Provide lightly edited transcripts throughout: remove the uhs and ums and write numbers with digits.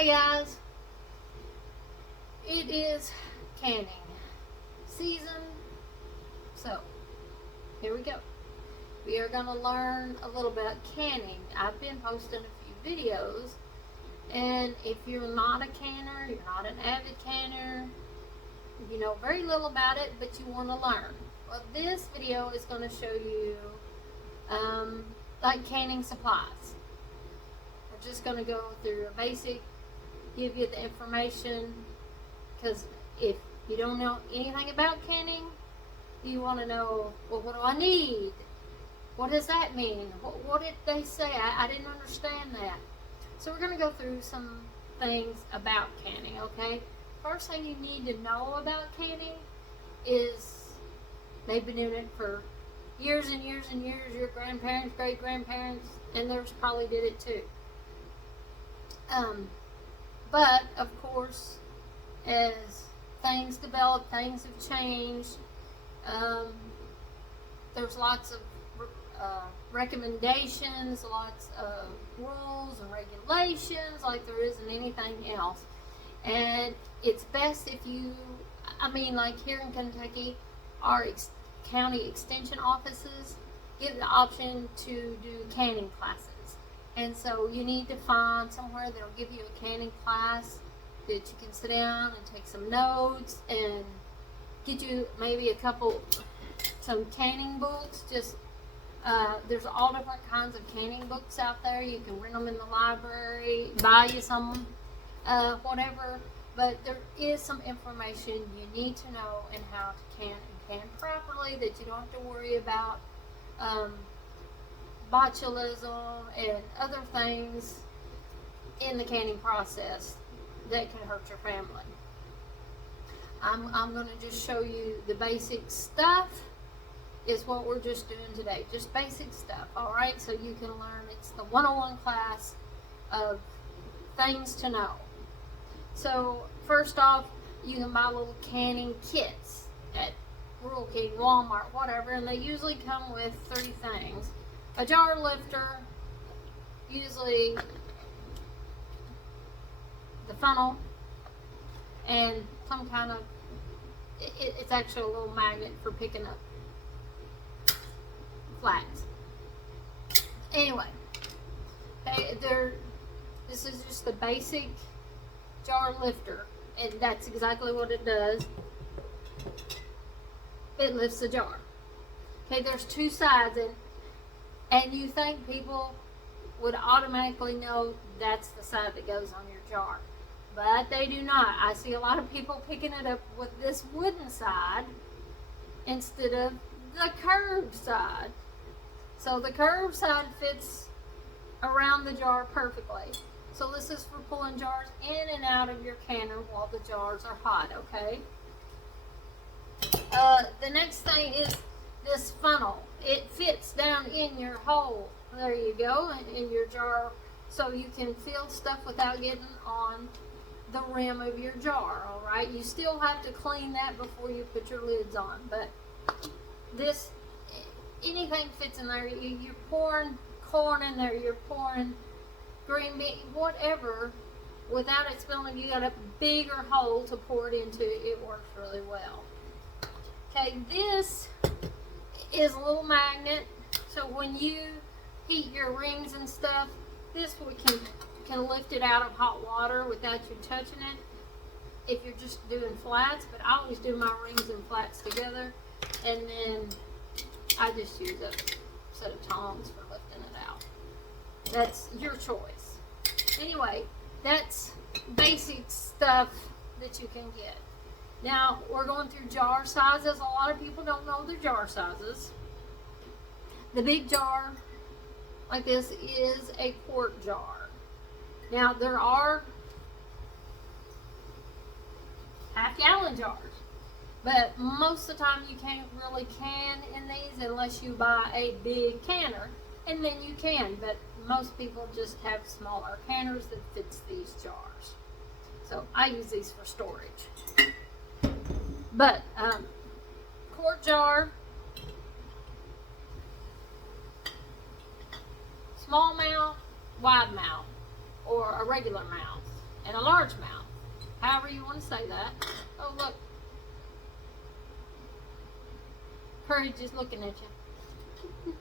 Hey guys, it is canning season, so here we go. We are going to learn a little bit canning. I've been posting a few videos, and if you're not a canner, you're not an avid canner, you know very little about it, but you want to learn. Well, this video is going to show you like canning supplies. We're just going to go through a basic, give you the information, because if you don't know anything about canning, you want to know, well, what do I need? What does that mean? What did they say? I didn't understand that. So we're going to go through some things about canning, okay? First thing you need to know about canning is they've been doing it for years and years and years. Your grandparents, great-grandparents, and theirs probably did it too. But, of course, as things develop, things have changed. There's lots of recommendations, lots of rules and regulations like there isn't anything else. And it's best if you, like here in Kentucky, our county extension offices give the option to do canning classes. And so you need to find somewhere that'll give you a canning class that you can sit down and take some notes and get you maybe some canning books. There's all different kinds of canning books out there. You can rent them in the library, buy you some, whatever. But there is some information you need to know in how to can and can properly, that you don't have to worry about botulism and other things in the canning process that can hurt your family. I'm going to just show you the basic stuff is what we're just doing today. Just basic stuff, alright? So you can learn. It's the 101 class of things to know. So first off, you can buy little canning kits at Rural King, Walmart, whatever, and they usually come with 3 things. A jar lifter, usually the funnel, and some kind of, it's actually a little magnet for picking up flats. Anyway, okay, this is just the basic jar lifter, and that's exactly what it does. It lifts the jar. Okay, there's 2 sides, and you think people would automatically know that's the side that goes on your jar. But they do not. I see a lot of people picking it up with this wooden side instead of the curved side. So the curved side fits around the jar perfectly. So this is for pulling jars in and out of your canner while the jars are hot, okay? The next thing is this funnel. It fits down in your hole. There you go, in your jar, so you can fill stuff without getting on the rim of your jar, alright? You still have to clean that before you put your lids on, but anything fits in there. You're pouring corn in there, you're pouring green beans, whatever, without it spilling. You got a bigger hole to pour it into. It works really well. Okay, this is a little magnet, so when you heat your rings and stuff, this one can lift it out of hot water without you touching it if you're just doing flats. But I always do my rings and flats together, and then I just use a set of tongs for lifting it out. That's your choice. Anyway, that's basic stuff that you can get. Now, we're going through jar sizes. A lot of people don't know their jar sizes. The big jar, like this, is a quart jar. Now, there are half-gallon jars, but most of the time you can't really can in these unless you buy a big canner, and then you can, but most people just have smaller canners that fits these jars. So I use these for storage. But quart jar, small mouth, wide mouth, or a regular mouth. and a largemouth. However you want to say that. Oh, look. Courage is looking at you.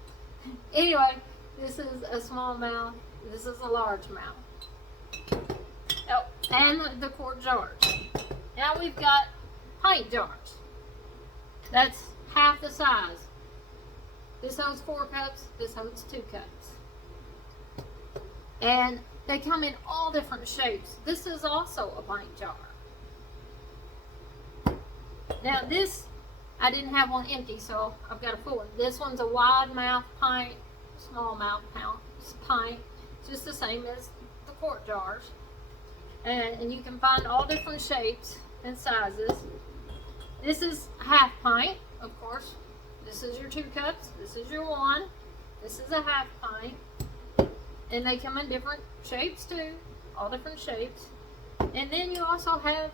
Anyway, this is a smallmouth. This is a largemouth. Oh, and the quart jars. Now we've got pint jars. That's half the size. This holds 4 cups. This holds 2 cups. And they come in all different shapes. This is also a pint jar. Now this, I didn't have one empty, so I've got a full one. This one's a wide mouth pint, small mouth pint, just the same as the quart jars. And you can find all different shapes and sizes. This is half pint, of course. This is your 2 cups. This is your 1. This is a half pint. And they come in different shapes too, all different shapes. And then you also have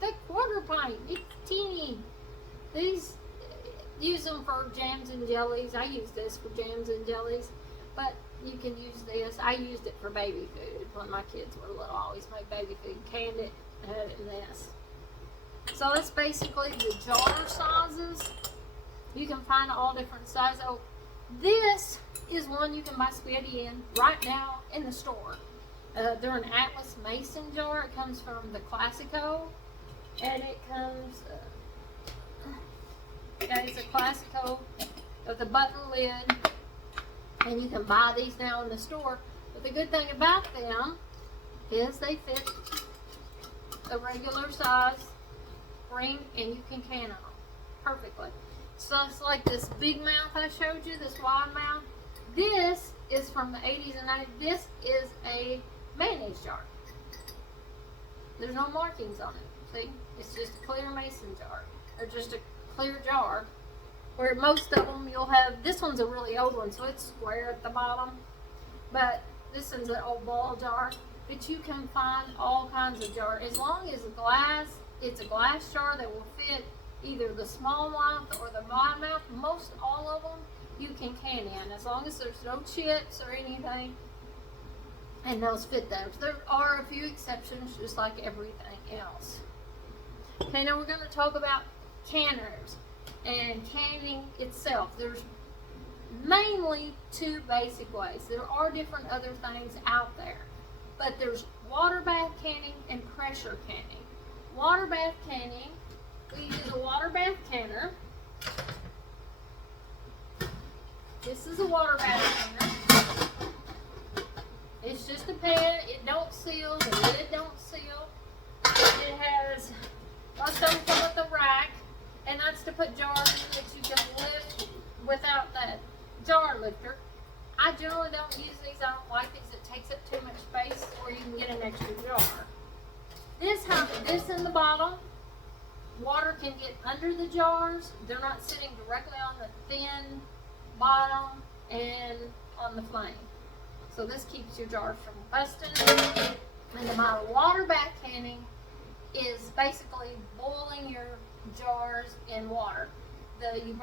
the quarter pint. It's teeny. These, use them for jams and jellies. I use this for jams and jellies, but you can use this. I used it for baby food when my kids were little. I always made baby food, canned it, and had it in this. So that's basically the jar sizes. You can find all different sizes. Oh, this is one you can buy spaghetti in right now in the store. They're an Atlas Mason jar. It comes from the Classico, and it comes. It's a Classico with a button lid, and you can buy these now in the store. But the good thing about them is they fit a regular size ring, and you can can them perfectly. So it's like this big mouth I showed you, this wide mouth. This is from the 80s and 90s. This is a mayonnaise jar. There's no markings on it. See? It's just a clear mason jar, or just a clear jar. Where most of them you'll have, this one's a really old one, so it's square at the bottom. But this one's an old ball jar. But you can find all kinds of jars. As long as it's a glass jar that will fit either the small mouth or the wide mouth. Most all of them you can in, as long as there's no chips or anything, and those fit those. There are a few exceptions, just like everything else. Okay, now we're going to talk about canners and canning itself. There's mainly 2 basic ways. There are different other things out there, but there's water bath canning and pressure canning. Water bath canning, we use a water bath canner. This is a water bath canner. It's just a pan. It don't seal. The lid don't seal. It has, most of them come with a rack, and that's to put jars in that you can lift without that jar lifter. I generally don't use these. I don't like these. It takes up too much space, or you can get an extra jar. This has this in the bottom. Water can get under the jars. They're not sitting directly on the thin bottom and on the flame. So this keeps your jars from busting. And my water bath canning is basically boiling your jars in water. You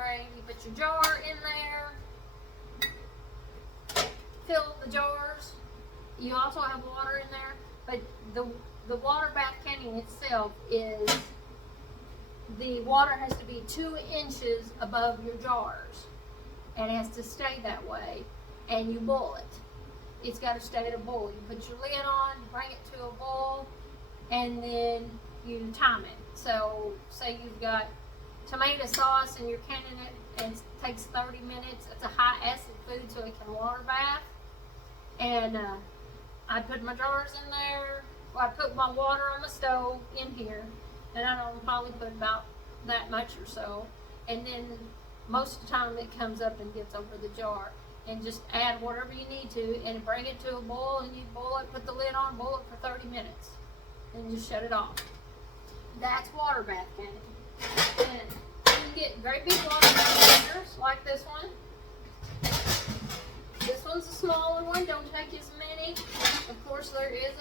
put your jar in there, fill the jars. You also have water in there, but the water bath canning itself is, the water has to be 2 inches above your jars, and it has to stay that way, and you boil it. It's got to stay at a boil. You put your lid on, bring it to a boil, and then you time it. So say you've got tomato sauce and you're canning it, and it takes 30 minutes. It's a high acid food, so it can water bath. And I put my jars in there. Well, I put my water on the stove in here, and I don't probably put about that much or so. And then most of the time it comes up and gets over the jar. And just add whatever you need to, and bring it to a boil, and you boil it, put the lid on, boil it for 30 minutes. And just shut it off. That's water bath canning. And you can get great big water bath canners like this one. This one's a smaller one, don't take as many. Of course, there is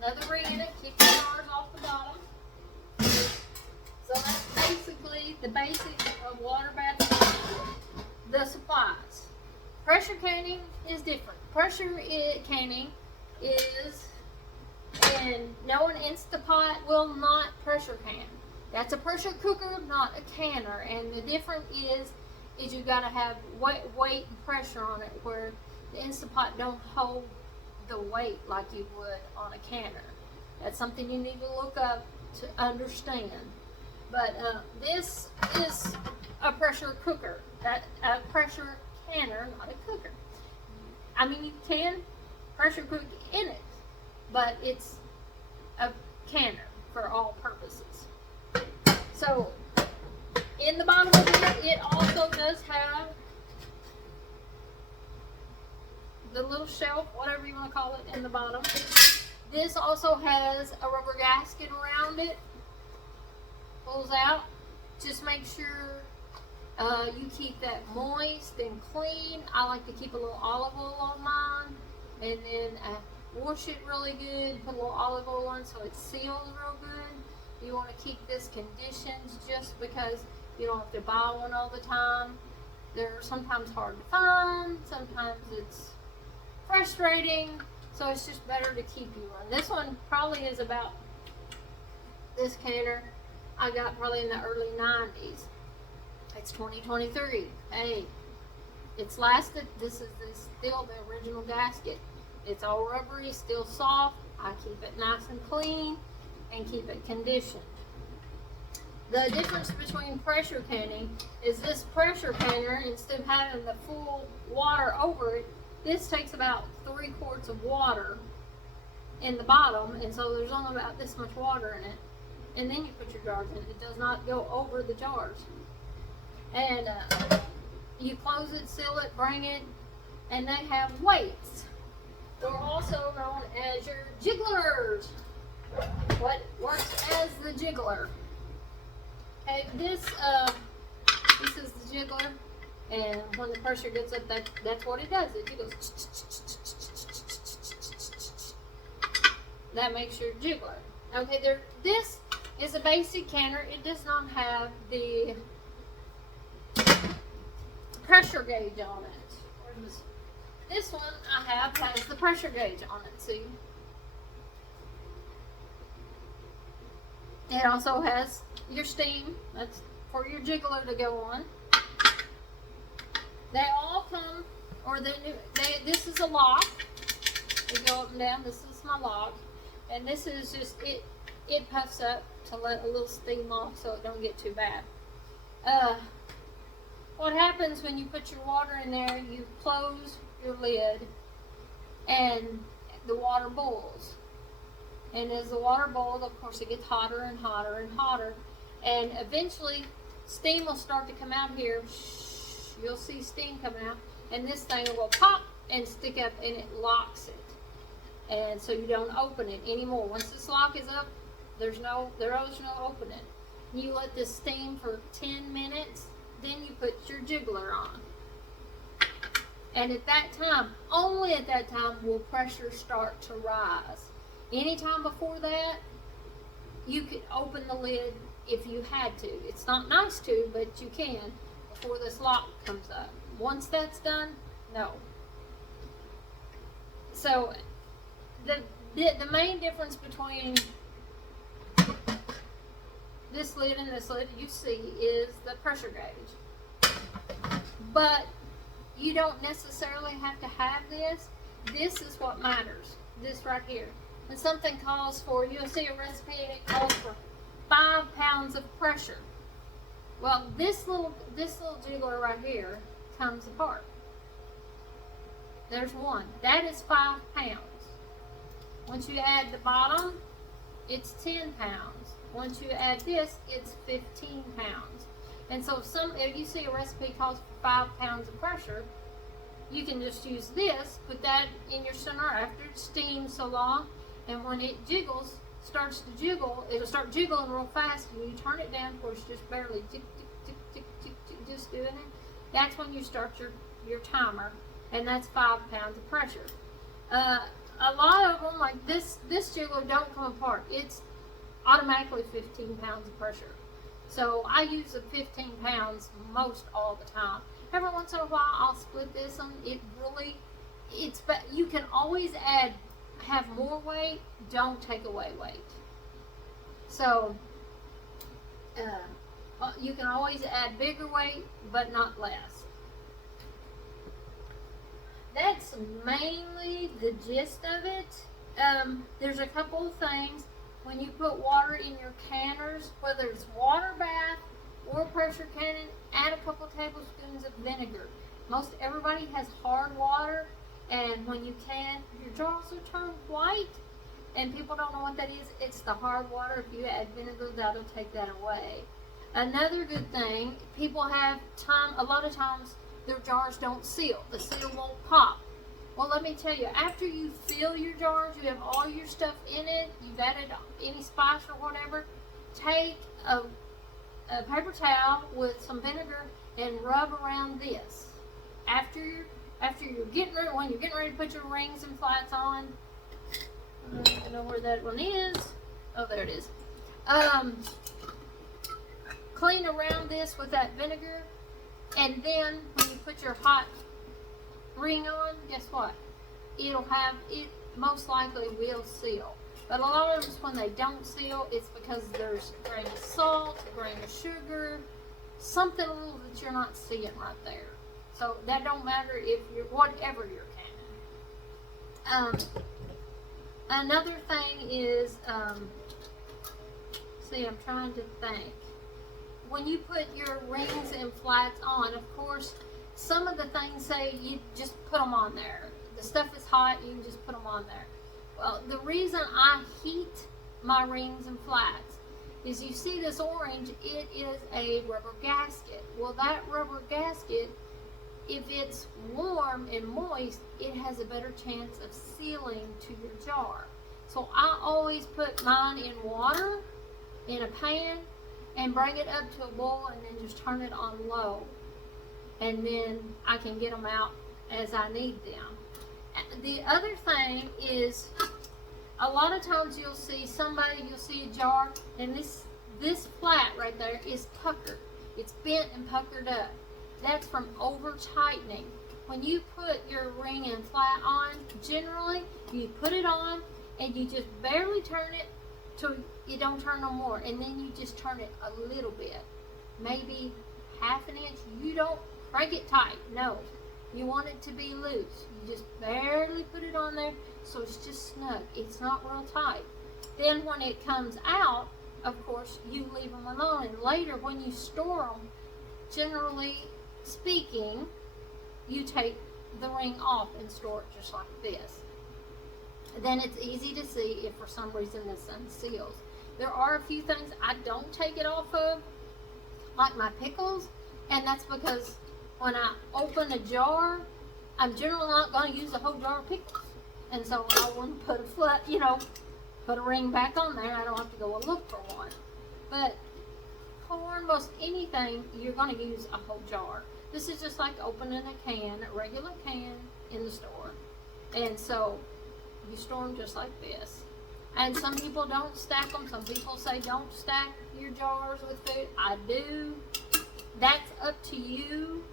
another ring in it, keep the jars off the bottom. So that's basically the basics of water bath canning. The supplies. Pressure canning is different. Pressure canning is And no, an Instapot will not pressure can. That's a pressure cooker, not a canner. And the difference is you gotta have weight and pressure on it, where the Instapot don't hold the weight like you would on a canner. That's something you need to look up to understand. But this is a pressure cooker, a pressure canner, not a cooker. I mean, you can pressure cook in it, but it's a canner for all purposes. So, in the bottom of it also does have the little shelf, whatever you want to call it, in the bottom. This also has a rubber gasket around it. Pulls out. Just make sure you keep that moist and clean. I like to keep a little olive oil on mine, and then wash it really good. Put a little olive oil on so it seals real good. You want to keep this conditioned just because you don't have to buy one all the time. They're sometimes hard to find. Sometimes it's frustrating. So it's just better to keep you one. This one probably is about, this canner I got probably in the early 90s. It's 2023. Hey, it's lasted. This is still the original gasket. It's all rubbery, still soft. I keep it nice and clean and keep it conditioned. The difference between pressure canning is this pressure canner, instead of having the full water over it, this takes about 3 quarts of water in the bottom, and so there's only about this much water in it. And then you put your jars in. It does not go over the jars. And you close it, seal it, bring it, and they have weights. They're also known as your jigglers. What works as the jiggler? Okay, this is the jiggler, and when the pressure gets up, that's what it does. It jiggles. That makes your jiggler. Okay, this is a basic canner. It does not have the pressure gauge on it. This one I have has the pressure gauge on it. See? It also has your steam. That's for your jiggler to go on. They all come, or this is a lock. They go up and down. This is my lock, and this is just it. It puffs up to let a little steam off so it don't get too bad. What happens when you put your water in there? You close your lid, and the water boils. And as the water boils, of course, it gets hotter and hotter and hotter. And eventually, steam will start to come out here. You'll see steam coming out. And this thing will pop and stick up, and it locks it. And so you don't open it anymore. Once this lock is up, there's no opening. You let this steam for 10 minutes. Then you put your jiggler on. And at that time, only at that time, will pressure start to rise. Anytime before that, you could open the lid if you had to. It's not nice to, but you can before this lock comes up. Once that's done, no. So the main difference between this lid and this lid, you see, is the pressure gauge. But you don't necessarily have to have this. This is what matters. This right here. When something calls for, you'll see a recipe and it calls for 5 pounds of pressure. Well, this little jiggler right here comes apart. There's one. That is 5 pounds. Once you add the bottom, it's 10 pounds. Once you add this, it's 15 pounds. And so if you see a recipe calls for 5 pounds of pressure, you can just use this, put that in your center after it steams so long, and when it starts to jiggle, it'll start jiggling real fast, and you turn it down where it's just barely tick, tick, tick, tick, tick, tick, just doing it. That's when you start your timer, and that's 5 pounds of pressure. A lot of them, like this jiggler, don't come apart. It's automatically 15 pounds of pressure. So I use the 15 pounds most all the time. Every once in a while, I'll split this, and you can always have more more weight, don't take away weight. So, you can always add bigger weight, but not less. That's mainly the gist of it. There's a couple of things. When you put water in your canners, whether it's water bath or pressure canning, add a couple tablespoons of vinegar. Most everybody has hard water, and when you can, your jars will turn white, and people don't know what that is. It's the hard water. If you add vinegar, that'll take that away. Another good thing, people have a lot of times their jars don't seal. The seal won't pop. Well, let me tell you, after you fill your jars, you have all your stuff in it, you've added any spice or whatever, take a paper towel with some vinegar and rub around this. After you're getting ready, when you're getting ready to put your rings and flats on, I don't know where that one is. Oh, there it is. Clean around this with that vinegar, and then when you put your hot ring on, guess what? It most likely will seal. But a lot of times when they don't seal, it's because there's a grain of salt, a grain of sugar, something little that you're not seeing right there. So that don't matter if you're whatever you're canning. Another thing is, I'm trying to think. When you put your rings and flats on, of course, some of the things say you just put them on there. The stuff is hot, you can just put them on there. Well, the reason I heat my rings and flats is, you see this orange, it is a rubber gasket. Well, that rubber gasket, if it's warm and moist, it has a better chance of sealing to your jar. So I always put mine in water, in a pan, and bring it up to a boil, and then just turn it on low. And then I can get them out as I need them. The other thing is, a lot of times you'll see a jar, and this flat right there is puckered. It's bent and puckered up. That's from over tightening. When you put your ring and flat on, generally you put it on and you just barely turn it till you don't turn no more, and then you just turn it a little bit, maybe half an inch. You don't crank it tight, no. You want it to be loose. You just barely put it on there so it's just snug. It's not real tight. Then when it comes out, of course, you leave them alone, and later when you store them, generally speaking, you take the ring off and store it just like this. Then it's easy to see if for some reason this unseals. There are a few things I don't take it off of, like my pickles, and that's because when I open a jar, I'm generally not going to use a whole jar of pickles, and so I wouldn't put put a ring back on there. I don't have to go and look for one. But corn, most anything, you're going to use a whole jar. This is just like opening a regular can in the store, and so you store them just like this. And some people don't stack them. Some people say don't stack your jars with food. I do. That's up to you.